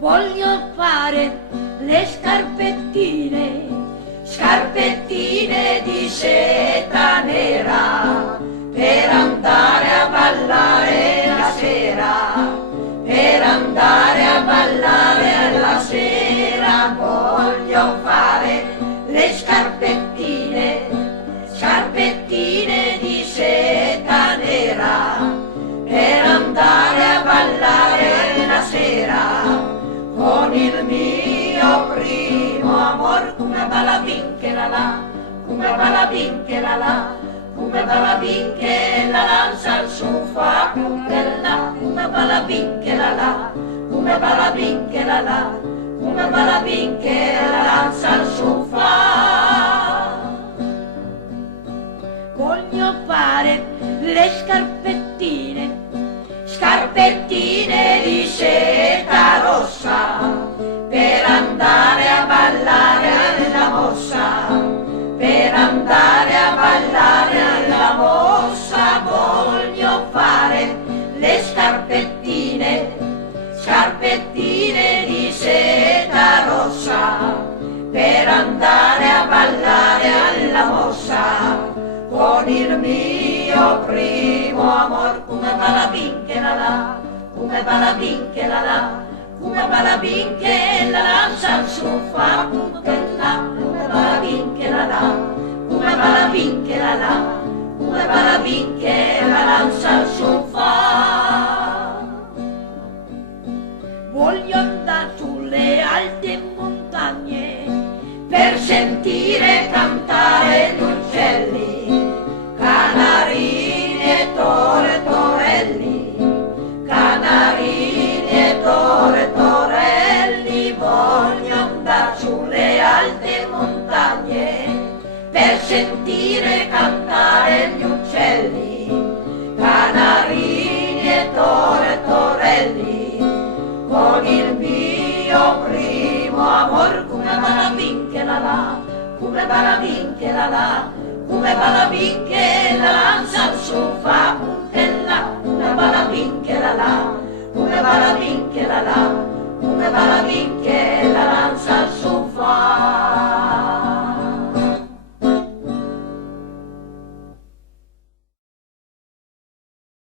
Voglio fare le scarpettine, scarpettine di seta nera, per andare a ballare la sera, per andare a ballare la sera. Voglio fare le scarpettine, scarpettine di seta nera, per andare a ballare la sera. Con il mio primo amor, come balabin che la la, come balabin che la la, come balabin che la lanza al sofà, come balabin che la la, come balabin che la la, come balabin che la lanza al sofà. Voglio fare le scarpettine, scarpettine di seta rossa, per andare a ballare alla mossa, per andare a ballare alla mossa. Voglio fare le scarpettine, scarpettine di seta rossa, per andare a ballare alla mossa. Con il mio primo amor, come balabin che la la, come balabin che la la, come balabin che la lanza al sofà, come balabin che la la, come balabin che la la, come balabin che la lanza al sofà. Voglio andare sulle alte montagne per sentire cantare gli uccelli, canarini e torelli, canarini e torelli. Voglio andare sulle alte montagne per sentire cantare gli uccelli, canarini e torelli. Con il mio primo amor, come balabin che la la, come balabin che la la, come balabin che la lanza al sofà, come balabin che la la, come balabin che la la, come balabin che la lanza al